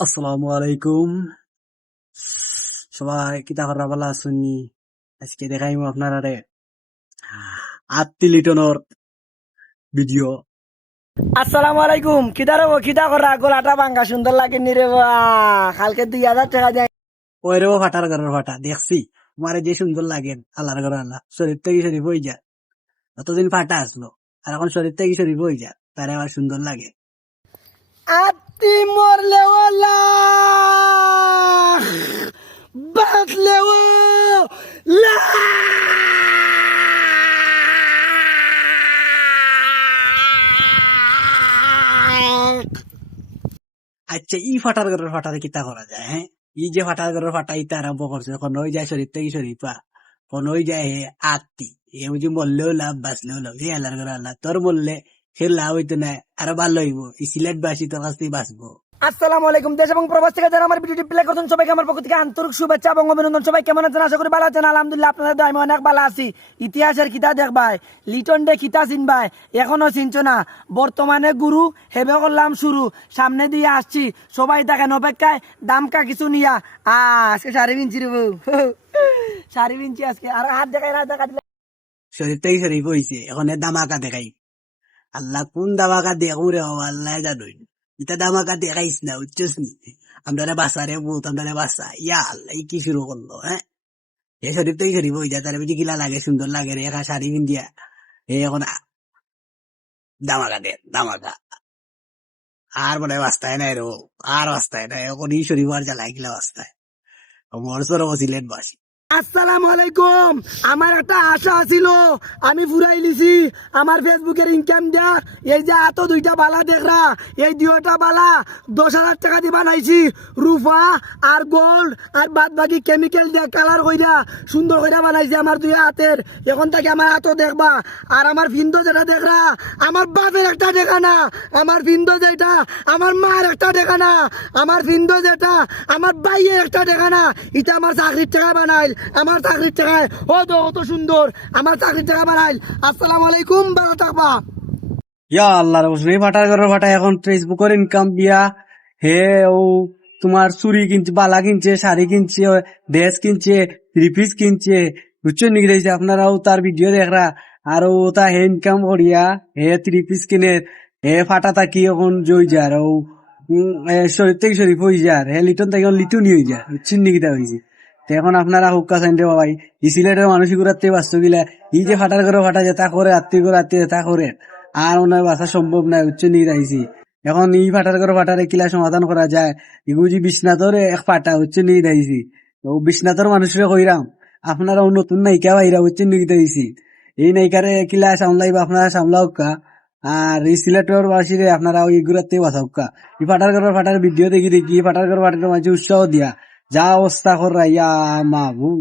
আসসালামু আলাইকুম। সবাই কিতা করা ভালো আছেননি? আজকে দেখাইমু আপনারা আত্মি লিটনের ভিডিও। আসসালামু আলাইকুম। কিদা করা গোলাটা ভাঙ্গা সুন্দর লাগে নি রে বা। কালকে 2,000 টাকা দেয়। ওইরেও ফাটার ঘরের ফাটা দেখছি। তোমারে যে সুন্দর লাগে আল্লাহর ঘর আল্লাহ শরীর থেকে শরীফ হয়ে যায়। অতদিন ফাটা আসলো আর এখন শরীর থেকে শরীফ হয়ে যায়, তারে আবার সুন্দর লাগে। আত্মি মরলে ওলা বাঁচলে ও লা। আচ্ছা, ই ফাটার ঘরের ফাটারে কিতা করা যায়? হ্যাঁ, ই যে ফাটার ঘরের ফাটা ইতা আরম্ভ করছে, এখন ওই যায় শরীর থেকে শরীফা, কোন ওই যায় হে আত্মি। এ বুঝি মরলেও লাভ বাঁচলেও লাভ, হে আল্লাহর ঘর আল্লাহ। তোর বললে সে লাভ হইতো না, আরো ভালো হইব। এই সিলেট বাসী তোর কাছ থেকে বাঁচবো। আসসালামু আলাইকুম। দেশ এবং প্রবাস থেকে যারা আমার ভিডিওটি প্লে করছেন সবাইকে আমার পক্ষ থেকে আন্তরিক শুভেচ্ছা এবং অভিনন্দন। সবাই কেমন আছেন? আশা করি ভালো আছেন। আলহামদুলিল্লাহ আপনাদের দয়ায় আমি অনেক ভালো আছি। ইতিহাসের কিতা দেখবাই, লিটন ডে কিতা চিনবাই, এখনো চিনছো না। বর্তমানে গুরু হেবে করলাম শুরু, সামনে দিয়ে আসছি। সবাই দেখেন অপেক্ষায়, দামকা কিছু নিয়া। আজকে 5.5 রে বউ। 5.5 আজকে। আর হাত দেখাই না দেখা দিলে শরীর থেকে শরীফ হয়েছে, এখন এ দামাকা দেখাই। আল্লাহ কোন দামাকা দেখো রে বাবা, আল্লাহ জানোই। ইটা দামাকা দেখাইস না, বুঝছিস নি? আমরা বাসা রে বহুত, আমরা বাসা। ইয়া আল্লাহ, ই কি শুরু করলো? হ্যাঁ, এ শরীফ থেকে শরীফ হয়ে যায়, তার বুঝি গিলা লাগে, সুন্দর লাগে রে, একা শাড়ি পিন্দিয়া এ এখন দামাকা দে দামাকা। আর মনে হয় বাস্তায় নাই রো, আর বাস্তায় নাই এখন। ই শরীফ আর জ্বালাই গিলা বাস্তায় মর সরব সিলেট বাসী। আসসালামু আলাইকুম। আমার একটা আশা ছিল, আমি ফুরাই লিছি। আমার ফেসবুকের ইনকাম দেখ, এই যে এত 2টা বালা দেখরা, এই 2টা বালা 10,000 টাকা দিয়ে বানাইছি। রূপা আর গোল্ড আর বাদ বাকি কেমিক্যাল দিয়ে কালার কইরা সুন্দর কইরা বানাইছি আমার 2 হাতের। এখন থেকে আমার হাতও দেখবা। আর আমার ফিন্দো যেটা দেখরা, আমার বাপের একটা দেখা না। আমার ফিন্দো যেটা, আমার মার একটা দেখা না। আমার ফিন্দো যেটা, আমার বাইয়ের একটা দেখা না। এটা আমার চাকরির টাকা বানাইল, আমার চাকরির টাকায়। ও তো অত সুন্দর, আমার চাকরির টাকা বানাইল। আসসালামু আলাইকুম, ভালো থাকবা। ইয়া আল্লাহ রে, এই ফাটার ঘরের ফাটা এখন ফেসবুকের ইনকাম দিয়া হে ও তোমার চুরি কিনছে, বালা কিনছে, শাড়ি কিনছে, ড্রেস কিনছে, থ্রি পিস কিনছে, বুঝছো নি? গেছে আপনারাও তার ভিডিও দেখরা। আর ও তা হে ইনকাম করিয়া হে থ্রি পিস কিনে, হে ফাটা থাকি এখন জই যার ও শরীর থেকে শরীফ হয়ে যার, হে লিটন থেকে লিটুনি হয়ে যায়, বুঝছেন নি? কিটা হয়েছে তো এখন আপনারা হুক্কা চাইতে বাবাই। ই সিলেটের মানুষই ঘুরাতে বাস্তব গিলা, ই যে ফাটার ঘরে ফাটা যে তা করে, আত্মীয় করে আত্মীয় তা করে, আর ওনার বাসা সম্ভব নাই, উচ্চ নিয়ে আইছি। এখন ই ফাটার করে ফাটারে কিলা সমাধান করা যায়? ইগুজি বিশ্বনাথর এক ফাটা উচ্চ নিয়ে আইছি। তো বিশ্বনাথর মানুষের কইরাম আপনারা নতুন নায়িকা বাইরা উচ্চ নিয়ে আইছি। এই নায়িকারে কিলা সামলাইবা আপনারা সামলাও কা। আর এই সিলেটের বাসীরে আপনারা ওই ঘুরাতে বাঁচাও কা। ই ফাটার করে ফাটার ভিডিও দেখি দেখি ফাটার করে ফাটার মাঝে উৎসাহ দিয়া যা অবস্থা করা ইয়া মাহবুব।